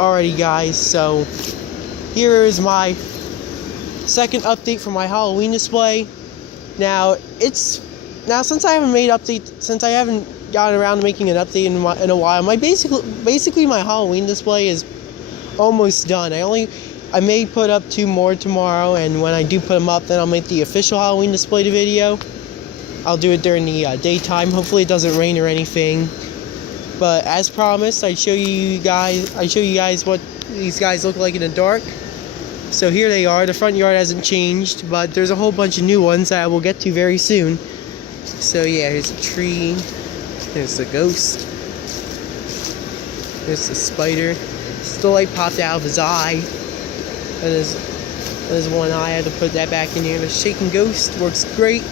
Alrighty guys, so here is my second update for my Halloween display. Now since I haven't gotten around to making an update in a while, basically my Halloween display is almost done. I may put up 2 more tomorrow, and when I do put them up, then I'll make the official Halloween display video. I'll do it during the daytime. Hopefully it doesn't rain or anything. But as promised, I show you guys what these guys look like in the dark. So here they are. The front yard hasn't changed, but there's a whole bunch of new ones that I will get to very soon. So yeah, here's a tree. There's the ghost. There's the spider. Still light popped out of his eye. And there's one eye. I had to put that back in here. The shaking ghost works great.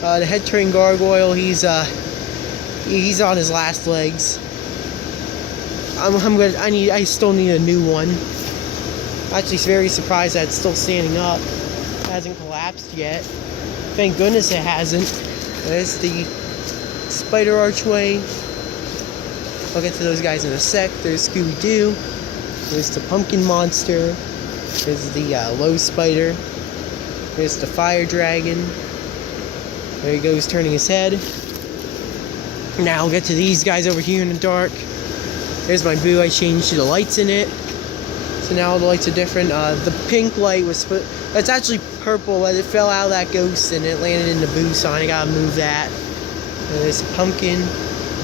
The head turning gargoyle, he's on his last legs. I still need a new one. I'm actually very surprised that it's still standing up. It hasn't collapsed yet. Thank goodness it hasn't. There's the spider archway. I'll get to those guys in a sec. There's Scooby-Doo. There's the pumpkin monster. There's the low spider. There's the fire dragon. There he goes, turning his head. Now I'll get to these guys over here in the dark. There's my boo. I changed the lights in it. So now all the lights are different. The pink light it's actually purple. It fell out of that ghost and it landed in the boo sign. I gotta move that. And there's the pumpkin.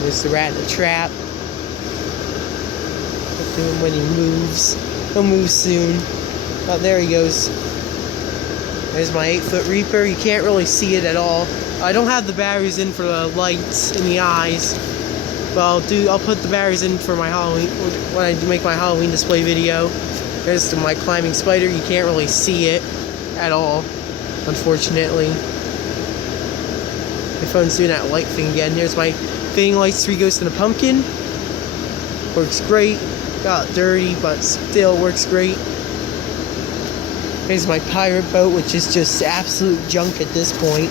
There's the rat in the trap. Look at him when he moves. He'll move soon. Oh, there he goes. There's my 8-foot Reaper. You can't really see it at all. I don't have the batteries in for the lights in the eyes, but I'll put the batteries in for my Halloween when I make my Halloween display video. There's my climbing spider. You can't really see it at all, unfortunately. My phone's doing that light thing again. Here's my fading lights, 3 ghosts and a pumpkin. Works great. Got dirty, but still works great. Here's my pirate boat, which is just absolute junk at this point.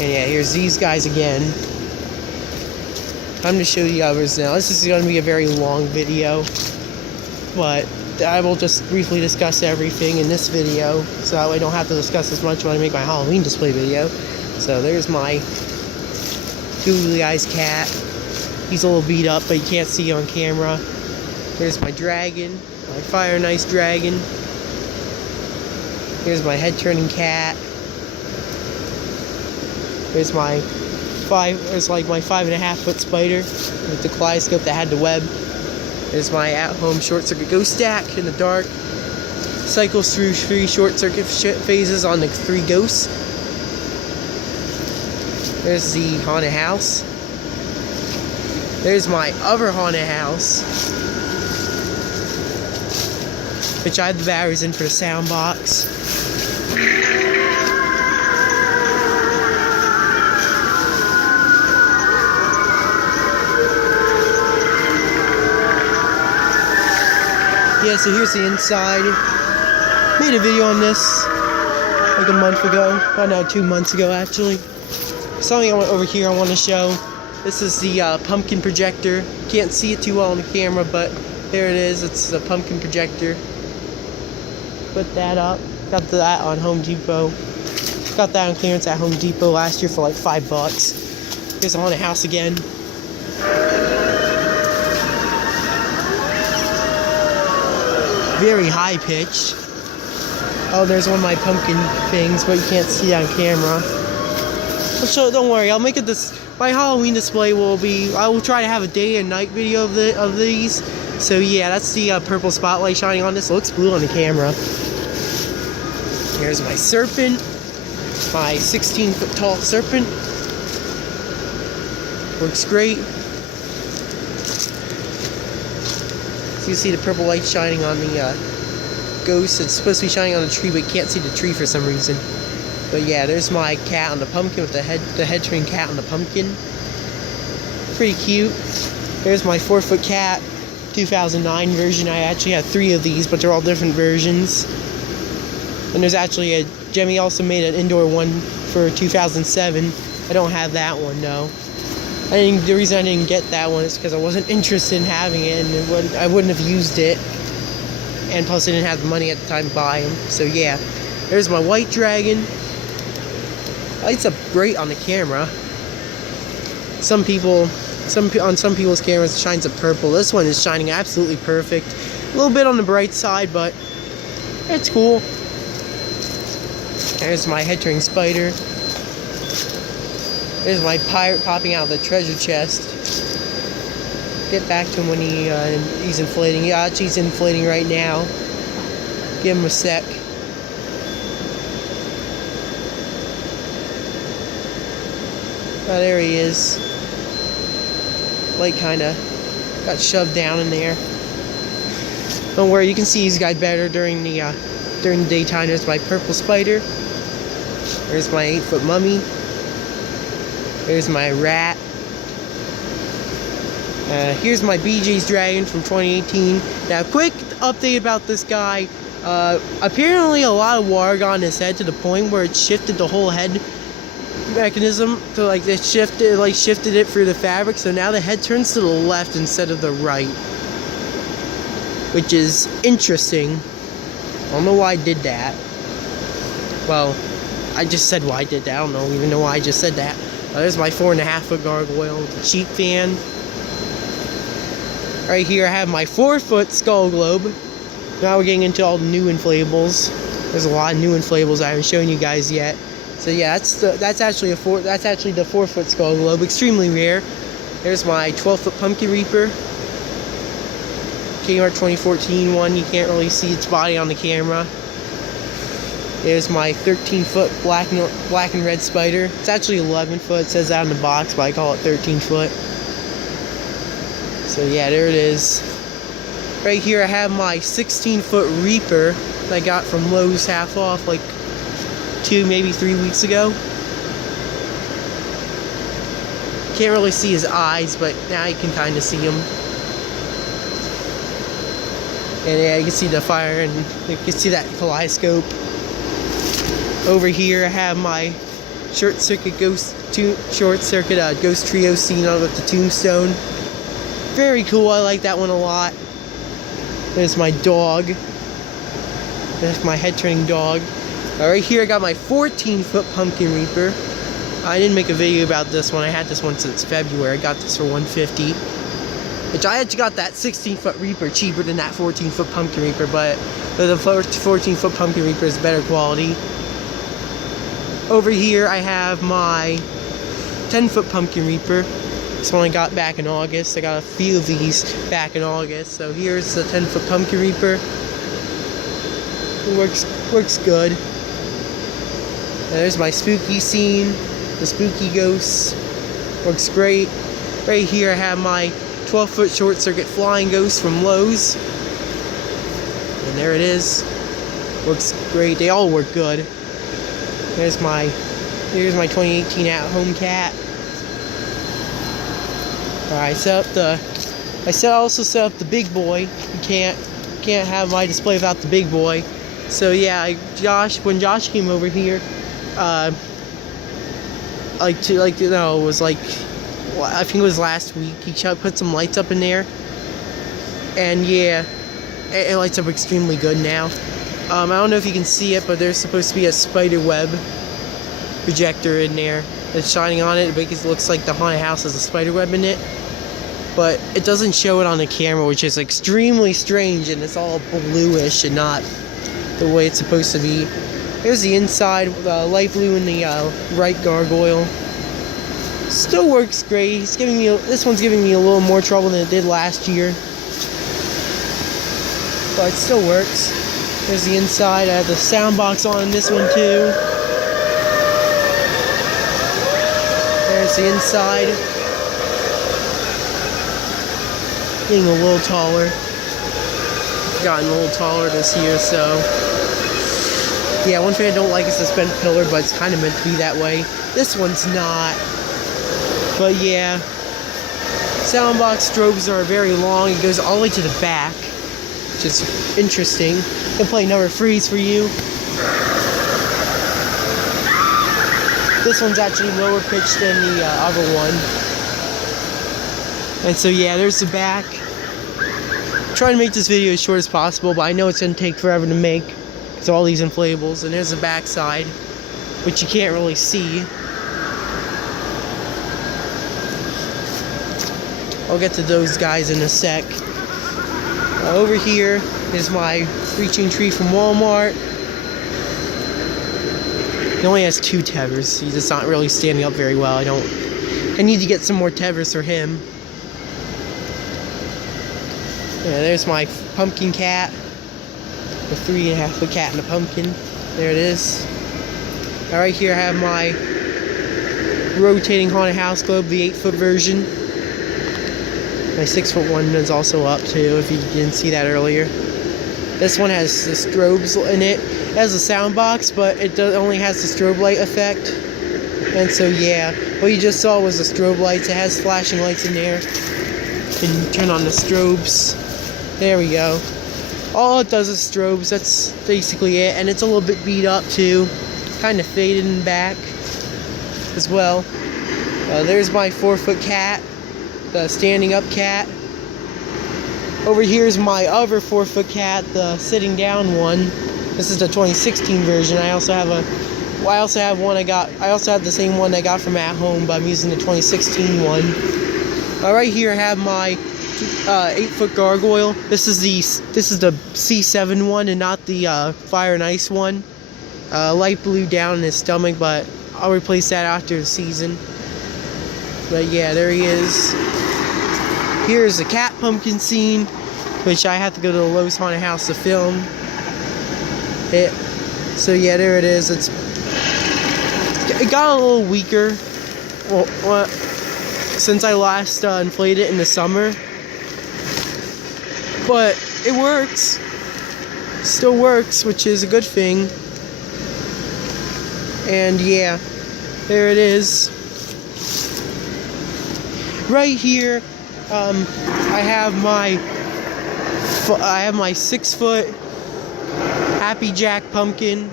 And yeah, here's these guys again. Time to show you others now. This is going to be a very long video, but I will just briefly discuss everything in this video, so that way I don't have to discuss as much when I make my Halloween display video. So there's my googly eyes cat. He's a little beat up, but you can't see on camera. Here's my dragon, my fire and ice dragon. Here's my head turning cat. There's my 5.5-foot spider with the kaleidoscope that had the web. There's my at-home short-circuit ghost stack in the dark. Cycles through 3 short-circuit phases on the 3 ghosts. There's the haunted house. There's my other haunted house, which I had the batteries in for the sound box. Yeah, so here's the inside. Made a video on this like a month ago. Oh no, 2 months ago actually. Something over here I want to show. This is the pumpkin projector. Can't see it too well on the camera, but there it is. It's the pumpkin projector. Put that up. Got that on Home Depot. Got that on clearance at Home Depot last year for like $5. Here's the haunted house again. Very high pitched. Oh, there's one of my pumpkin things, but you can't see it on camera. So don't worry, I'll make it my Halloween display I will try to have a day and night video of these. So yeah, that's the purple spotlight shining on this. It looks blue on the camera. Here's my serpent, my 16-foot tall serpent. Works great. So you see the purple light shining on the ghost. It's supposed to be shining on the tree, but you can't see the tree for some reason. But yeah, there's my cat on the pumpkin with the head turning cat on the pumpkin. Pretty cute. There's my 4-foot cat, 2009 version. I actually have 3 of these, but they're all different versions. And there's actually Jemmy also made an indoor one for 2007. I don't have that one though. The reason I didn't get that one is because I wasn't interested in having it, and I wouldn't have used it. And plus, I didn't have the money at the time to buy them. So yeah, there's my white dragon. Lights up great on the camera. On some people's cameras, it shines up purple. This one is shining absolutely perfect. A little bit on the bright side, but it's cool. There's my head-turning spider. There's my pirate popping out of the treasure chest. Get back to him when he's inflating. Yeah, actually he's inflating right now. Give him a sec. Oh, there he is. Light kind of got shoved down in there. Don't worry, you can see he's got better during the daytime. There's my purple spider. There's my 8-foot mummy. There's my rat. Here's my BJ's dragon from 2018. Now, quick update about this guy. Apparently, a lot of water got on his head to the point where it shifted the whole head mechanism to it shifted it through the fabric. So now the head turns to the left instead of the right, which is interesting. I don't know why I did that. Well, I just said why I did that. I don't even know why I just said that. There's my 4.5-foot gargoyle with a cheap fan. Right here I have my 4-foot skull globe. Now we're getting into all the new inflatables. There's a lot of new inflatables I haven't shown you guys yet. So yeah, that's actually the 4-foot skull globe, extremely rare. There's my 12-foot pumpkin reaper. Kmart 2014 one. You can't really see its body on the camera. There's my 13-foot black and red spider. It's actually 11-foot. It says that on the box, but I call it 13-foot. So yeah, there it is. Right here I have my 16-foot reaper that I got from Lowe's half off like 2, maybe 3 weeks ago. Can't really see his eyes, but now you can kind of see him. And yeah, you can see the fire, and you can see that kaleidoscope. Over here I have my short circuit ghost trio scene on with the tombstone. Very cool. I like that one a lot. There's my dog. There's my head-turning dog. Right here I got my 14-foot pumpkin reaper. I didn't make a video about this one. I had this one since February. I got this for $150. Which I actually got that 16-foot reaper cheaper than that 14-foot pumpkin reaper, but the 14-foot pumpkin reaper is better quality. Over here I have my 10-foot pumpkin reaper. This one I got back in August. I got a few of these back in August. So here's the 10-foot pumpkin reaper. It works good. And there's my spooky scene. The spooky ghosts. Works great. Right here I have my 12-foot short circuit flying ghost from Lowe's. And there it is. Works great. They all work good. Here's my 2018 at-home cat. Alright, I also set up the big boy. You can't have my display without the big boy. So yeah, when Josh came over here, it was like, I think it was last week. He put some lights up in there, and yeah, it lights up extremely good now. I don't know if you can see it, but there's supposed to be a spider web projector in there that's shining on it because it looks like the haunted house has a spider web in it, but it doesn't show it on the camera, which is extremely strange, and it's all bluish and not the way it's supposed to be. Here's the inside, light blue in the right gargoyle. Still works great. This one's giving me a little more trouble than it did last year, but it still works. There's the inside. I have the sound box on this one too. There's the inside. Getting a little taller. Gotten a little taller this year, so yeah. One thing I don't like is the bent pillar, but it's kind of meant to be that way. This one's not. But yeah, soundbox strobes are very long. It goes all the way to the back, which is interesting. I can play number threes for you. This one's actually lower pitched than the other one. And so yeah, there's the back. I'm trying to make this video as short as possible, but I know it's going to take forever to make. It's all these inflatables, and there's the back side, which you can't really see. I'll get to those guys in a sec. Over here is my reaching tree from Walmart. He only has 2 tethers. He's just not really standing up very well. I need to get some more tethers for him. Yeah, there's my pumpkin cat. The 3.5-foot cat and a pumpkin. There it is. Right here I have my rotating haunted house globe, the 8-foot version. My 6-foot one is also up too, if you didn't see that earlier. This one has the strobes in it. It has a sound box, but it only has the strobe light effect. And so yeah, what you just saw was the strobe lights. It has flashing lights in there. You can turn on the strobes. There we go. All it does is strobes. That's basically it. And it's a little bit beat up too. Kind of faded in back as well. There's my 4-foot cat. The standing up cat. Over here is my other 4-foot cat, the sitting down one. This is the 2016 version. I also have the same one I got from At Home, but I'm using the 2016 one. Right here I have my 8-foot gargoyle. This is the C7 one and not the Fire and Ice one. Light blue down in his stomach, but I'll replace that after the season. But yeah, there he is. Here's the cat pumpkin scene, which I have to go to the Lowe's Haunted House to film it. So yeah, there it is. It got a little weaker since I last inflated it in the summer. But it works. Still works, which is a good thing. And yeah, there it is. Right here, I have my 6-foot Happy Jack pumpkin.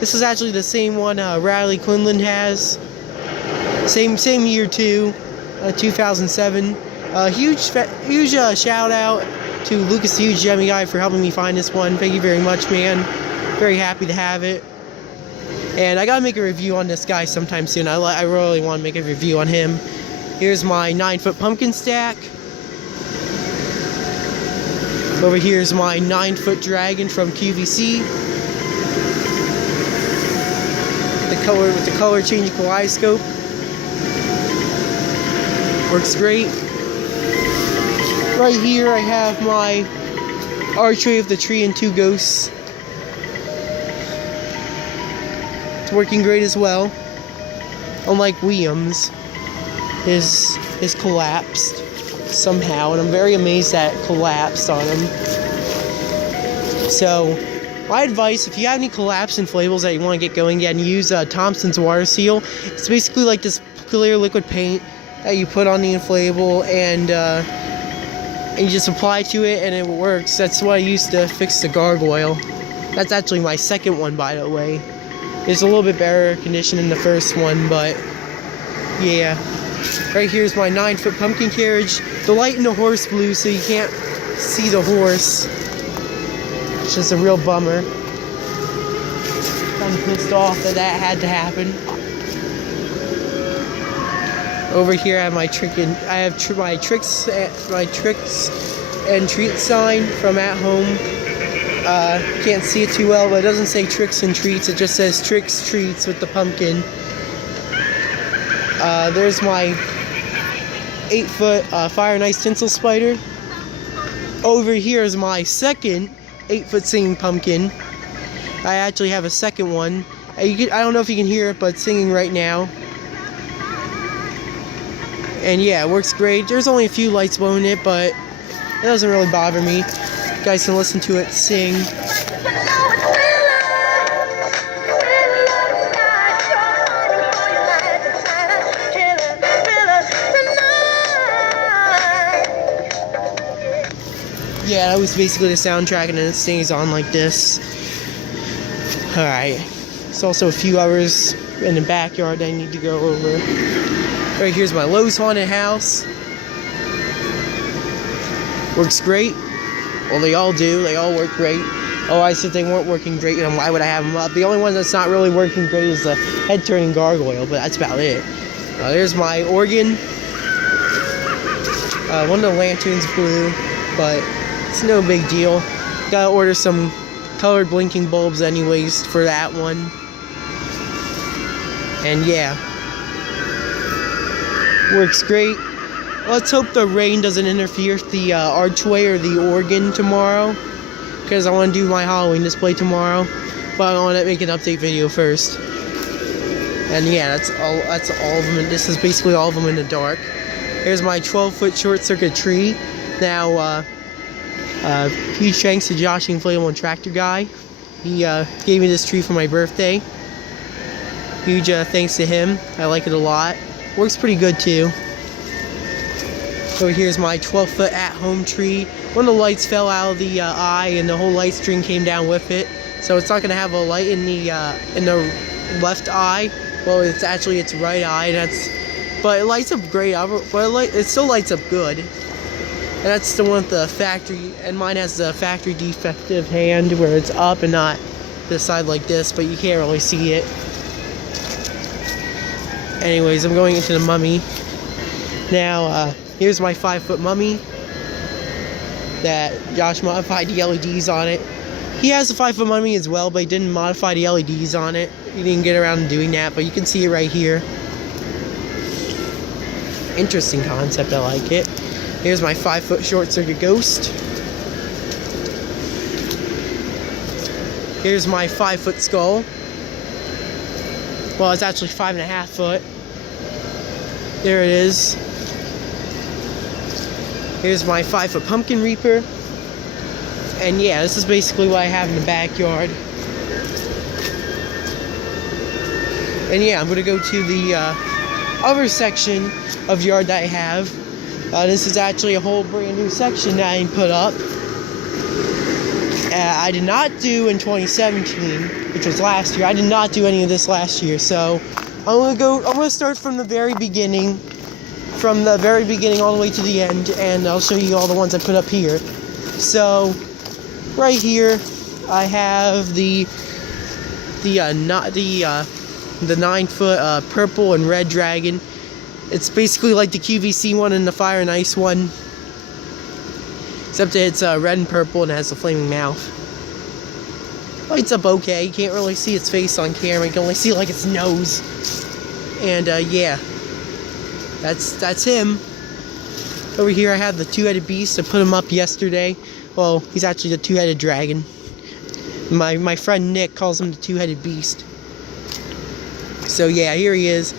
This is actually the same one Riley Quinlan has. Same year too, 2007. Huge shout out to Lucas the Huge Gemmy Guy for helping me find this one. Thank you very much, man. Very happy to have it. And I gotta make a review on this guy sometime soon. I really want to make a review on him. Here's my 9-foot pumpkin stack. Over here is my 9-foot dragon from QVC. With the color changing kaleidoscope. Works great. Right here I have my Archery of the Tree and 2 ghosts. It's working great as well. Unlike Williams. His collapsed somehow, and I'm very amazed that it collapsed on him. So, my advice, if you have any collapsed inflatables that you want to get going again, use Thompson's water seal. It's basically like this clear liquid paint that you put on the inflatable, and you just apply to it, and it works. That's what I used to fix the gargoyle. That's actually my second one, by the way. It's a little bit better condition than the first one, but yeah. Right here's my 9-foot pumpkin carriage. The light in the horse blue, so you can't see the horse. It's just a real bummer. I'm pissed off that had to happen. Over here I have my tricks and treats sign from At Home. Can't see it too well, but it doesn't say tricks and treats. It just says tricks treats with the pumpkin. There's my 8-foot Fire and Ice tinsel spider. Over here is my second 8-foot singing pumpkin. I actually have a second one. I don't know if you can hear it, but it's singing right now. And yeah, it works great. There's only a few lights blowing it, but it doesn't really bother me. You guys can listen to it sing. Yeah, that was basically the soundtrack, and then it stays on like this. Alright. There's also a few others in the backyard I need to go over. Right here's my Lowe's Haunted House. Works great. Well, they all do. They all work great. Oh, I said they weren't working great, and why would I have them up? The only one that's not really working great is the head-turning gargoyle, but that's about it. There's my organ. One of the lanterns blue, but it's no big deal. Gotta order some colored blinking bulbs anyways for that one. And yeah, works great. Let's hope the rain doesn't interfere with the archway or the organ tomorrow, because I want to do my Halloween display tomorrow, but I want to make an update video first. And yeah, that's all of them. This is basically all of them in the dark. Here's my 12-foot short circuit tree. Now, huge thanks to Josh, Inflatable and Tractor Guy. He gave me this tree for my birthday. Huge thanks to him. I like it a lot. Works pretty good too. So here's my 12-foot at-home tree. One of the lights fell out of the eye, and the whole light string came down with it. So it's not gonna have a light in the left eye. Well, it's actually its right eye. But it lights up great. It still lights up good. And that's the one with the factory. And mine has the factory defective hand where it's up and not this side like this, but you can't really see it. Anyways, I'm going into the mummy. Now, here's my 5-foot mummy that Josh modified the LEDs on it. He has a 5-foot mummy as well, but he didn't modify the LEDs on it. He didn't get around to doing that, but you can see it right here. Interesting concept, I like it. Here's my 5-foot short circuit ghost. Here's my 5-foot skull. Well, it's actually 5.5 foot. There it is. Here's my 5-foot pumpkin reaper. And yeah, this is basically what I have in the backyard. And yeah, I'm gonna go to the other section of yard that I have. This is actually a whole brand new section that I put up. I did not do in 2017, which was last year. I did not do any of this last year, so I'm gonna start from the very beginning, all the way to the end, and I'll show you all the ones I put up here. So, right here, I have the 9-foot purple and red dragon. It's basically like the QVC one and the fire and ice one, except that it's red and purple and it has a flaming mouth. Lights up okay. You can't really see its face on camera. You can only see like its nose. And yeah, that's him. Over here I have the 2-headed beast. I put him up yesterday. Well, he's actually the 2-headed dragon. My friend Nick calls him the 2-headed beast. So yeah, here he is.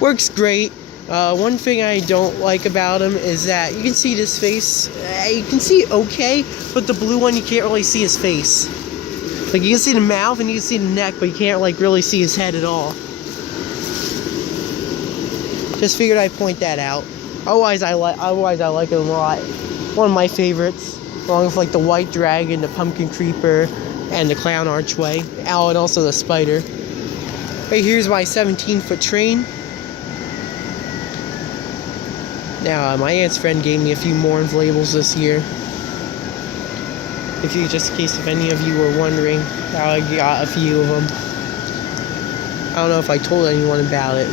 Works great. One thing I don't like about him is that you can see his face. You can see it okay, but the blue one you can't really see his face. Like you can see the mouth and you can see the neck, but you can't like really see his head at all. Just figured I'd point that out. Otherwise I like it a lot. One of my favorites, along with like the white dragon, the pumpkin creeper, and the clown archway. Oh, and also the spider. Right here's my 17-foot train. Now, my aunt's friend gave me a few more inflatables this year. Just in case if any of you were wondering how I got a few of them. I don't know if I told anyone about it.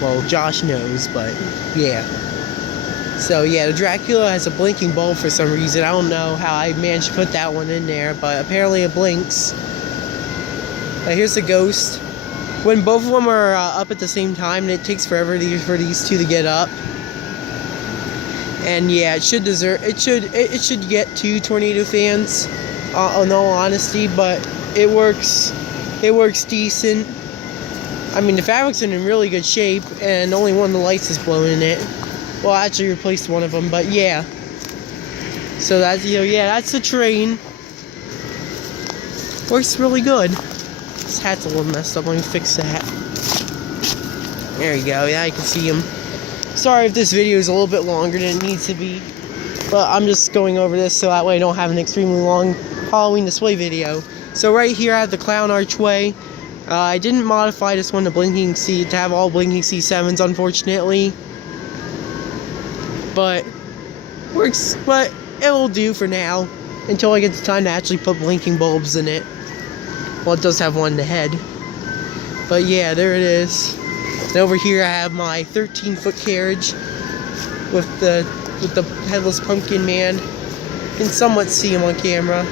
Well, Josh knows, but yeah. So yeah, the Dracula has a blinking bulb for some reason. I don't know how I managed to put that one in there, but apparently it blinks. Here's the ghost. When both of them are up at the same time, and it takes forever for these two to get up. And yeah, it should get 2 tornado fans, in all honesty, but it works decent. I mean, the fabric's in really good shape, and only one of the lights is blown in it. Well, I actually replaced one of them, but yeah. So that's, that's the train. Works really good. This hat's a little messed up. Let me fix that. There you go. Yeah, I can see him. Sorry if this video is a little bit longer than it needs to be, but I'm just going over this so that way I don't have an extremely long Halloween display video. So right here I have the clown archway. I didn't modify this one to have all blinking C7s, unfortunately, but Works, but it will do for now until I get the time to actually put blinking bulbs in it. Well, it does have one in the head. But yeah, there it is. And over here I have my 13-foot carriage with the headless pumpkin man. You can somewhat see him on camera.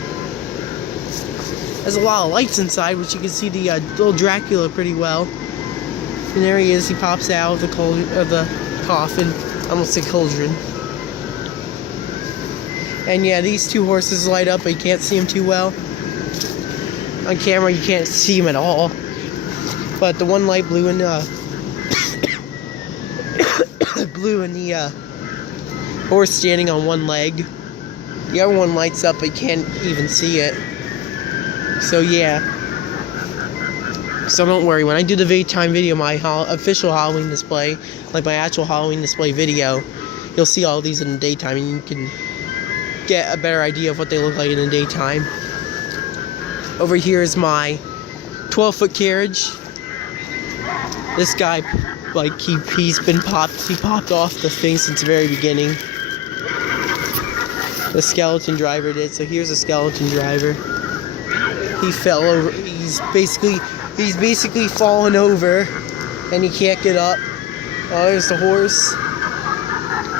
There's a lot of lights inside, which you can see the little Dracula pretty well. And there he is. He pops out of the coffin. I almost said cauldron. And yeah, these two horses light up, but you can't see them too well. On camera, you can't see them at all. But the one light blue and blue and the horse standing on one leg. The other one lights up, but you can't even see it. So yeah. So don't worry, when I do the daytime video, my official Halloween display, like my actual Halloween display video, you'll see all these in the daytime, and you can get a better idea of what they look like in the daytime. Over here is my 12-foot carriage. This guy, like, he popped off the thing since the very beginning. The skeleton driver did. So here's a skeleton driver. He fell over. He's basically fallen over, and he can't get up. Oh, there's the horse.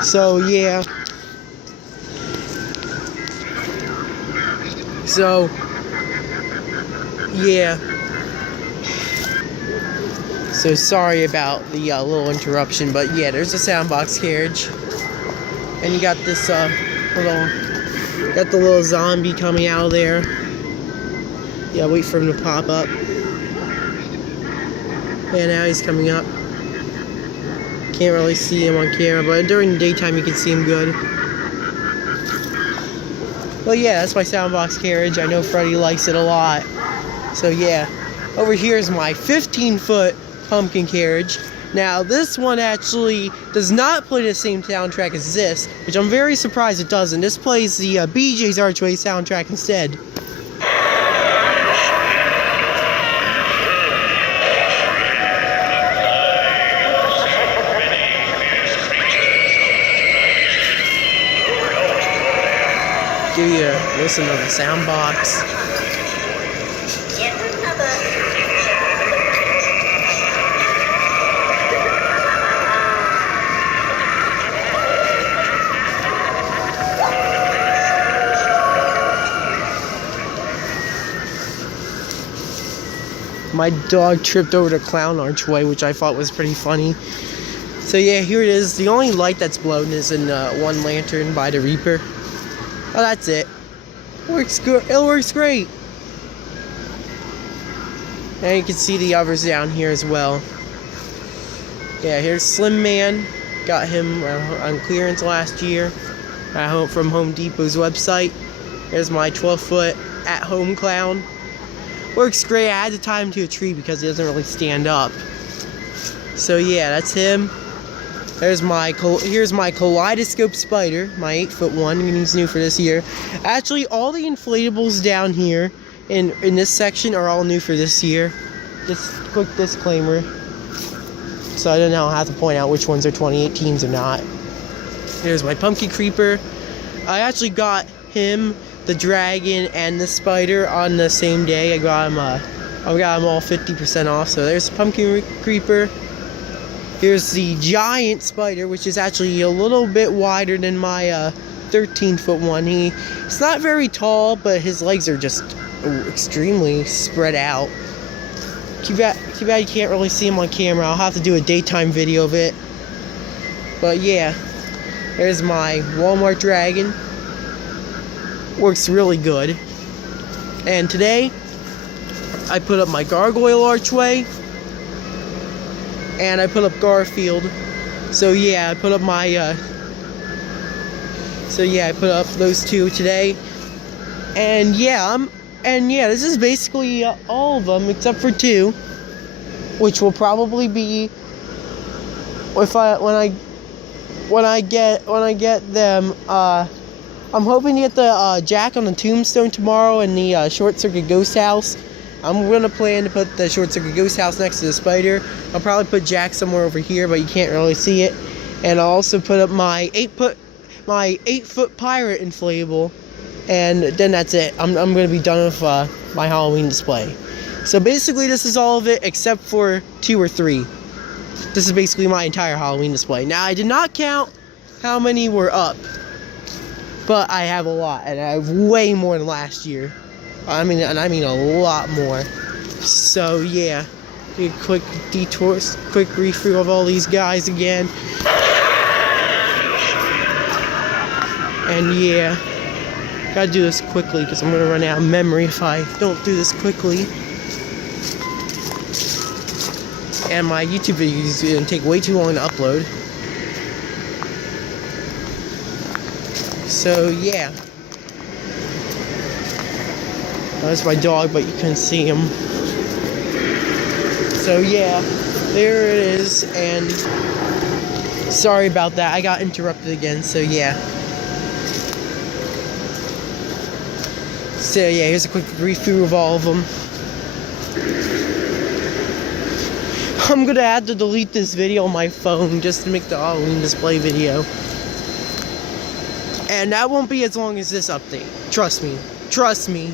So yeah. So yeah. So sorry about the little interruption, but yeah, there's a soundbox carriage, and you got this got the little zombie coming out of there. Yeah, wait for him to pop up. Yeah, now he's coming up. Can't really see him on camera, but during the daytime you can see him good. Well, yeah, that's my soundbox carriage. I know Freddy likes it a lot. So yeah, over here is my 15-foot pumpkin carriage. Now, this one actually does not play the same soundtrack as this, which I'm very surprised it doesn't. This plays the BJ's Archway soundtrack instead. Give you a listen to the sound box. My dog tripped over the clown archway, which I thought was pretty funny. So yeah, here it is. The only light that's blown is in one lantern by the Reaper. Oh, that's it. Works good. It works great. And you can see the others down here as well. Yeah, here's Slim Man. Got him on clearance last year from Home Depot's website. There's my 12-foot at-home clown. Works great. I had to tie him to a tree because he doesn't really stand up. So yeah, that's him. Here's my kaleidoscope spider, my 8-foot one, and he's new for this year. Actually, all the inflatables down here in this section are all new for this year. Just quick disclaimer. So I don't know, I'll have to point out which ones are 2018s or not. Here's my pumpkin creeper. I actually got him, the dragon, and the spider on the same day. I got them all 50% off. So there's the pumpkin creeper. Here's the giant spider, which is actually a little bit wider than my 13-foot one. He's not very tall, but his legs are just extremely spread out. Too bad you can't really see him on camera. I'll have to do a daytime video of it. But yeah, there's my Walmart dragon. Works really good. And today, I put up my gargoyle archway. And I put up Garfield. So yeah, I put up I put up those two today. And yeah, this is basically all of them except for two, which will probably be when I get them. I'm hoping to get the Jack on the Tombstone tomorrow and the Short Circuit Ghost House. I'm gonna plan to put the Short Circuit Ghost House next to the spider. I'll probably put Jack somewhere over here, but you can't really see it. And I'll also put up my 8-foot my 8-foot pirate inflatable, and then that's it. I'm gonna be done with my Halloween display. So basically, this is all of it except for 2 or 3. This is basically my entire Halloween display. Now, I did not count how many were up, but I have a lot, and I have way more than last year. I mean a lot more. So yeah, do a quick detour, quick review of all these guys again. And yeah, gotta do this quickly because I'm gonna run out of memory if I don't do this quickly. And my YouTube video is gonna take way too long to upload. So yeah. That's my dog, but you couldn't see him. So yeah, there it is, and sorry about that. I got interrupted again, so yeah. So yeah, here's a quick review of all of them. I'm gonna have to delete this video on my phone just to make the Halloween display video. And that won't be as long as this update. Trust me. Trust me.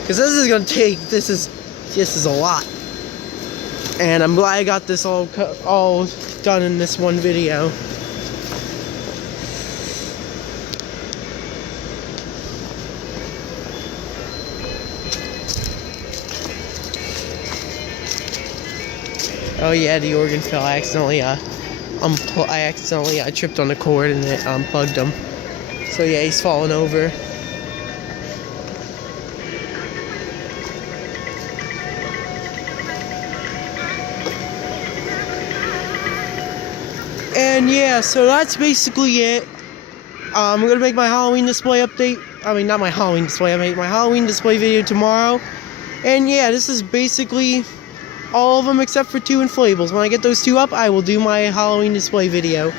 Because this is gonna take, this is a lot. And I'm glad I got this all done in this one video. Oh yeah, the organ fell. I accidentally tripped on the cord and it unplugged him. So yeah, he's falling over. And yeah, so that's basically it. I'm gonna make my Halloween display update. I mean, not my Halloween display. I make my Halloween display video tomorrow. And yeah, this is basically all of them except for 2 inflatables. When I get those 2 up, I will do my Halloween display video.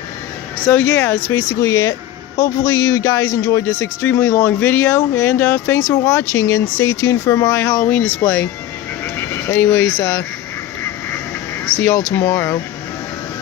So yeah, that's basically it. Hopefully you guys enjoyed this extremely long video, and thanks for watching, and stay tuned for my Halloween display. Anyways, see y'all tomorrow.